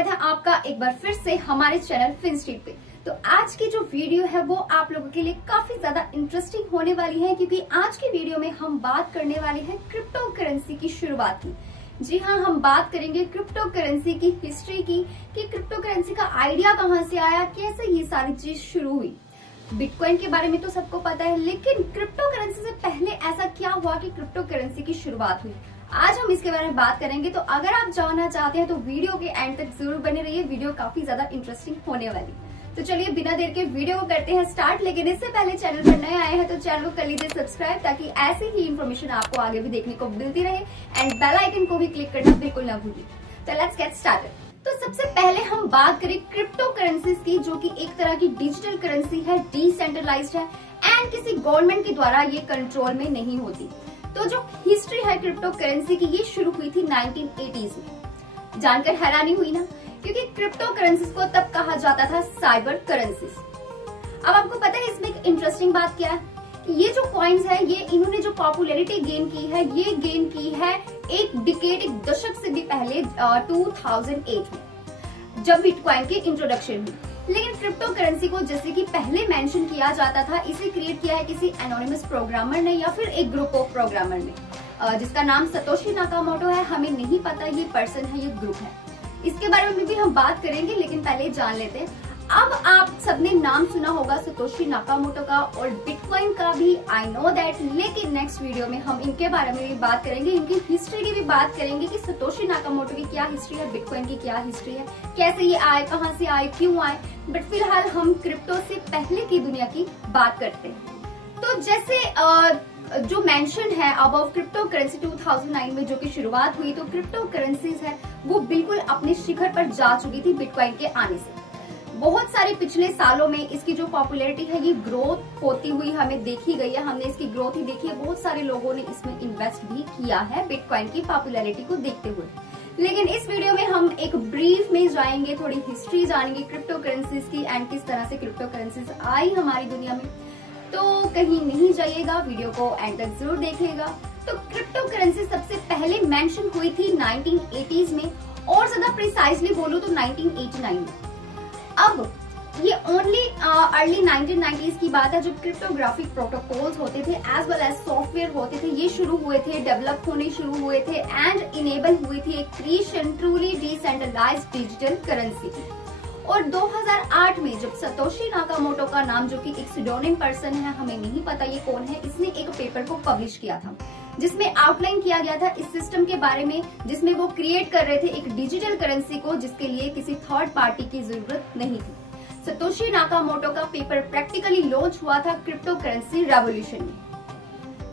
स्वागत है आपका एक बार फिर से हमारे चैनल फिनस्ट्रीट पे। तो आज की जो वीडियो है वो आप लोगों के लिए काफी ज्यादा इंटरेस्टिंग होने वाली है, क्योंकि आज की वीडियो में हम बात करने वाले हैं क्रिप्टो करेंसी की शुरुआत की। जी हाँ, हम बात करेंगे क्रिप्टो करेंसी की हिस्ट्री की, कि क्रिप्टो करेंसी का आइडिया कहाँ से आया, कैसे ये सारी चीज शुरू हुई। बिटकॉइन के बारे में तो सबको पता है, लेकिन क्रिप्टो करेंसी से पहले ऐसा क्या हुआ कि क्रिप्टो करेंसी की शुरुआत हुई। आज हम इसके बारे में बात करेंगे। तो अगर आप जानना चाहते हैं तो वीडियो के एंड तक जरूर बने रहिए, वीडियो काफी ज्यादा इंटरेस्टिंग होने वाली। तो चलिए बिना देर के वीडियो को करते हैं स्टार्ट। लेकिन इससे पहले चैनल पर नए आए हैं तो चैनल को कर लीजिए सब्सक्राइब, ताकि ऐसे ही इन्फॉर्मेशन आपको आगे भी देखने को मिलती रहे, एंड बेल आइकन को भी क्लिक करना बिल्कुल ना भूलिए। तो लेट्स गेट स्टार्टेड। तो सबसे पहले हम बात करें क्रिप्टो करेंसीज की, जो कि एक तरह की डिजिटल करेंसी है, डिसेंट्रलाइज्ड है एंड किसी गवर्नमेंट के द्वारा ये कंट्रोल में नहीं होती। तो जो हिस्ट्री है क्रिप्टो करेंसी की, ये शुरू हुई थी 1980s में। जानकर हैरानी हुई ना, क्योंकि क्रिप्टो करेंसीज को तब कहा जाता था साइबर करेंसीज। अब आपको पता है इसमें एक इंटरेस्टिंग बात क्या है, कि ये जो कॉइन्स है, ये इन्होंने जो पॉपुलैरिटी गेन की है, ये गेन की है एक डिकेड, एक दशक से भी पहले 2008 में, जब बिटकॉइन की इंट्रोडक्शन हुई। लेकिन क्रिप्टो करेंसी को, जैसे कि पहले मेंशन किया जाता था, इसे क्रिएट किया है किसी एनोनिमस प्रोग्रामर ने या फिर एक ग्रुप ऑफ प्रोग्रामर ने, जिसका नाम सतोशी नाकामोटो है। हमें नहीं पता ये पर्सन है, ये ग्रुप है। इसके बारे में भी हम बात करेंगे, लेकिन पहले जान लेते हैं। अब आप सबने नाम सुना होगा सतोशी नाकामोटो का और बिटकॉइन का भी, आई नो दैट। लेकिन नेक्स्ट वीडियो में हम इनके बारे में भी बात करेंगे, इनकी हिस्ट्री की भी बात करेंगे कि सतोशी नाकामोटो की क्या हिस्ट्री है, बिटकॉइन की क्या हिस्ट्री है, कैसे ये आए, कहाँ से आए, क्यों आए। बट फिलहाल हम क्रिप्टो से पहले की दुनिया की बात करते हैं। तो जैसे जो मेंशन है अबव, क्रिप्टो करेंसी 2009 में जो कि शुरुआत हुई, तो क्रिप्टो करेंसीज है वो बिल्कुल अपने शिखर पर जा चुकी थी बिटकॉइन के आने से। बहुत सारे पिछले सालों में इसकी जो पॉपुलैरिटी है, ये ग्रोथ होती हुई हमें देखी गई है। हमने इसकी ग्रोथ ही देखी है, बहुत सारे लोगों ने इसमें इन्वेस्ट भी किया है बिटकॉइन की पॉपुलैरिटी को देखते हुए। लेकिन इस वीडियो में हम एक ब्रीफ में जाएंगे, थोड़ी हिस्ट्री जानेंगे क्रिप्टो करेंसीज की एंड किस तरह से क्रिप्टो करेंसीज आई हमारी दुनिया में। तो कहीं नहीं जाइएगा, वीडियो को एंड तक जरूर देखिएगा। तो क्रिप्टो करेंसी सबसे पहले मेंशन हुई थी 1980s में, और ज्यादा प्रिसाइजली बोलूं तो 1989 में। अब ये ओनली अर्ली 1990s की बात है, जब क्रिप्टोग्राफिक प्रोटोकॉल्स होते थे एज वेल एज सॉफ्टवेयर होते थे, ये शुरू हुए थे, डेवलप होने शुरू हुए थे एंड इनेबल हुई थी एक creation truly decentralised digital currency की। और 2008 में जब सतोशी नाकामोटो का नाम, जो कि एक सिडोनिम पर्सन है, हमें नहीं पता ये कौन है, इसने एक पेपर को पब्लिश किया था, जिसमें आउटलाइन किया गया था इस सिस्टम के बारे में, जिसमें वो क्रिएट कर रहे थे एक डिजिटल करेंसी को, जिसके लिए किसी थर्ड पार्टी की जरूरत नहीं थी। सतोशी नाकामोटो का पेपर प्रैक्टिकली लॉन्च हुआ था क्रिप्टो करेंसी रेवोल्यूशन में।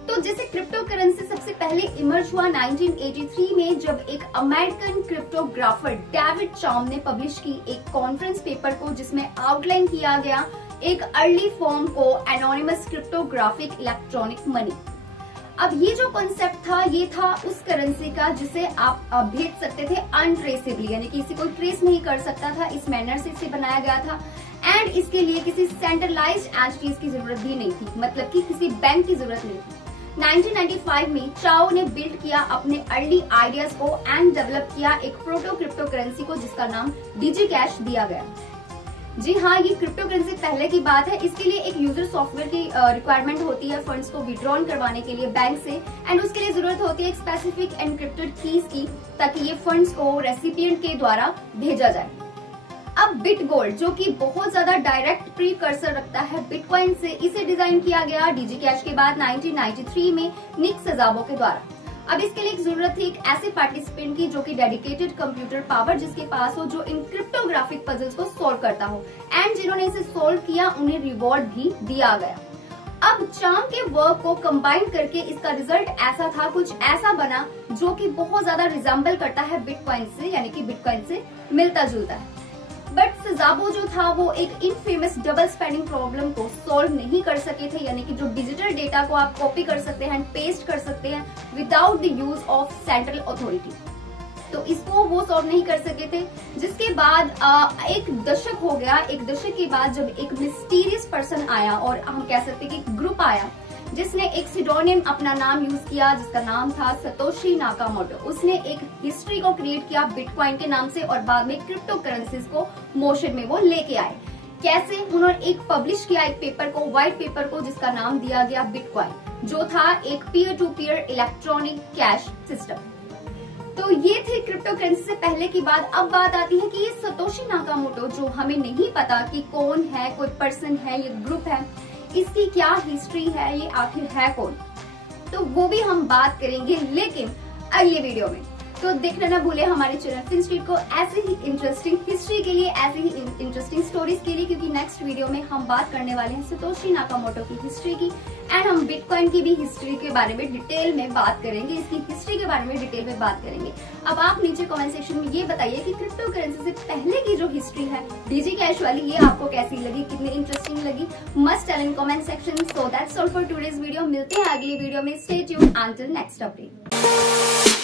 तो जैसे क्रिप्टो करेंसी सबसे पहले इमर्ज हुआ 1983 में, जब एक अमेरिकन क्रिप्टोग्राफर डेविड चाम ने पब्लिश की एक कॉन्फ्रेंस पेपर को, जिसमें आउटलाइन किया गया एक अर्ली फॉर्म को, एनोनिमस क्रिप्टोग्राफिक इलेक्ट्रॉनिक मनी। अब ये जो कॉन्सेप्ट था, ये था उस करेंसी का जिसे आप भेज सकते थे अनट्रेसेबली, यानी कि इसे कोई ट्रेस नहीं कर सकता था। इस मैनर से इसे बनाया गया था एंड इसके लिए किसी सेंट्रलाइज्ड एंटिटीज की जरूरत भी नहीं थी, मतलब कि किसी बैंक की जरूरत नहीं थी। 1995 में चाओ ने बिल्ड किया अपने अर्ली आइडियाज को एंड डेवलप किया एक प्रोटो क्रिप्टो करेंसी को, जिसका नाम डिजी कैश दिया गया। जी हाँ, ये क्रिप्टो करेंसी पहले की बात है। इसके लिए एक यूजर सॉफ्टवेयर की रिक्वायरमेंट होती है फंड्स को विड्रॉल करवाने के लिए बैंक से, एंड उसके लिए जरूरत होती है एक स्पेसिफिक एनक्रिप्टेड कीज की, ताकि ये फंड्स को रेसिपिएंट के द्वारा भेजा जाए। अब बिटगोल्ड, जो कि बहुत ज्यादा डायरेक्ट प्रीकर्सर रखता है बिटकॉइन से, इसे डिजाइन किया गया डिजी कैश के बाद 1993 में निक सजाबो के द्वारा। अब इसके लिए एक जरूरत थी एक ऐसे पार्टिसिपेंट की जो कि डेडिकेटेड कंप्यूटर पावर जिसके पास हो, जो इन क्रिप्टोग्राफिक पजल्स को सोल्व करता हो, एंड जिन्होंने इसे सोल्व किया उन्हें रिवॉर्ड भी दिया गया। अब चाम के वर्क को कंबाइन करके इसका रिजल्ट ऐसा था, कुछ ऐसा बना जो कि बहुत ज्यादा रिजेंबल करता है बिटकॉइन से, यानी कि बिटकॉइन से मिलता जुलता है। बट सजाबो जो था वो एक इनफेमस डबल स्पेंडिंग प्रॉब्लम को सॉल्व नहीं कर सके थे, यानी कि जो डिजिटल डेटा को आप कॉपी कर सकते हैं, पेस्ट कर सकते हैं without the use of central authority, तो इसको वो सॉल्व नहीं कर सके थे। जिसके बाद एक दशक हो गया, एक दशक के बाद जब एक मिस्टीरियस पर्सन आया, और हम कह सकते हैं कि ग्रुप आया, जिसने एक सिडोनिम अपना नाम यूज किया जिसका नाम था सतोशी नाकामोटो। उसने एक हिस्ट्री को क्रिएट किया बिटकॉइन के नाम से और बाद में क्रिप्टो करेंसीज को मोशन में वो लेके आए। कैसे? उन्होंने एक पब्लिश किया एक पेपर को, व्हाइट पेपर को, जिसका नाम दिया गया बिटकॉइन, जो था एक peer to peer electronic cash system. तो ये थे क्रिप्टो करेंसी से पहले की बात। अब बात आती है कि ये सतोशी नाकामोटो जो हमें नहीं पता कि कौन है, कोई पर्सन है, ये ग्रुप है, इसकी क्या हिस्ट्री है, ये आखिर है कौन, तो वो भी हम बात करेंगे लेकिन अगले वीडियो में। तो देखना ना भूले हमारे चैनल फिनस्ट्रीट को ऐसे ही इंटरेस्टिंग हिस्ट्री के लिए, ऐसे ही इंटरेस्टिंग स्टोरीज के लिए, क्योंकि नेक्स्ट वीडियो में हम बात करने वाले हैं सतोशी नाकामोटो की हिस्ट्री की एंड हम बिटकॉइन की भी हिस्ट्री के बारे में डिटेल में बात करेंगे, इसकी हिस्ट्री के बारे में डिटेल में बात करेंगे। अब आप नीचे कमेंट सेक्शन में ये बताइए कि क्रिप्टो करेंसी से पहले की जो हिस्ट्री है डीजी कैश वाली, ये आपको कैसी लगी, कितनी इंटरेस्टिंग लगी? Must tell in comment section. So that's all for today's video. मिलते हैं अगली वीडियो में। Stay tuned until next update.